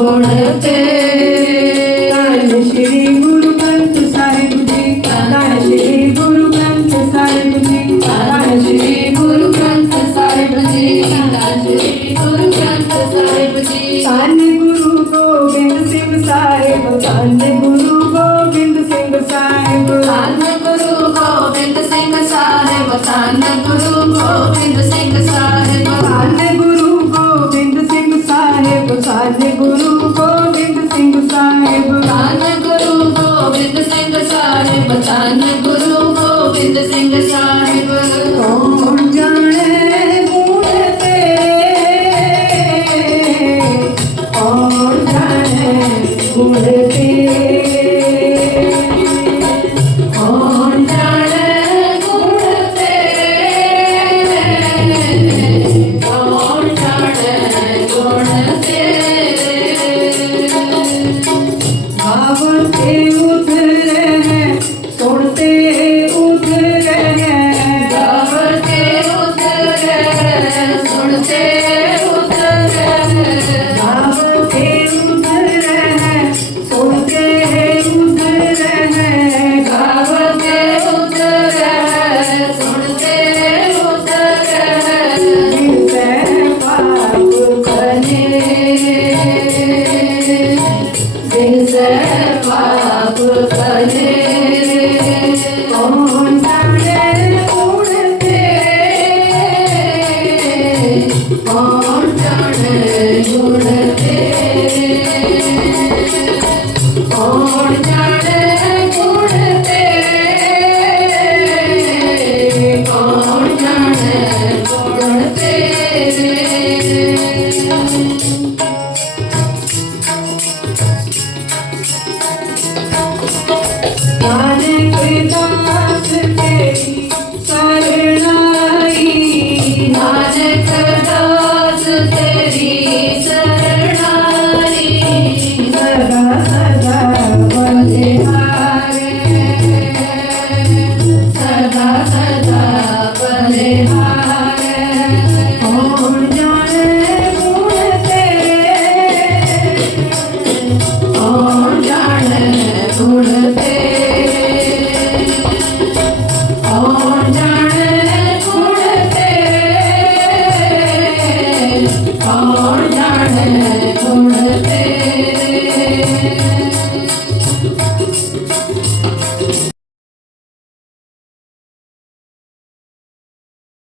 ओढते श्री गुरु पंथ साहेब जी काला श्री गुरु पंथ जी काला श्री गुरु पंथ साहेब जी जी कान गुरु गोविंद सिंह साहेब कान गुरु गोविंद सिंह साहेब। गुरु गोविंद सिंह साहेब गुरु गोविंद सिंह साहेब। साहेब गुरु गोविंद सिंह साहेब बचान गुरु ഓർക്കാണ് കൂടെ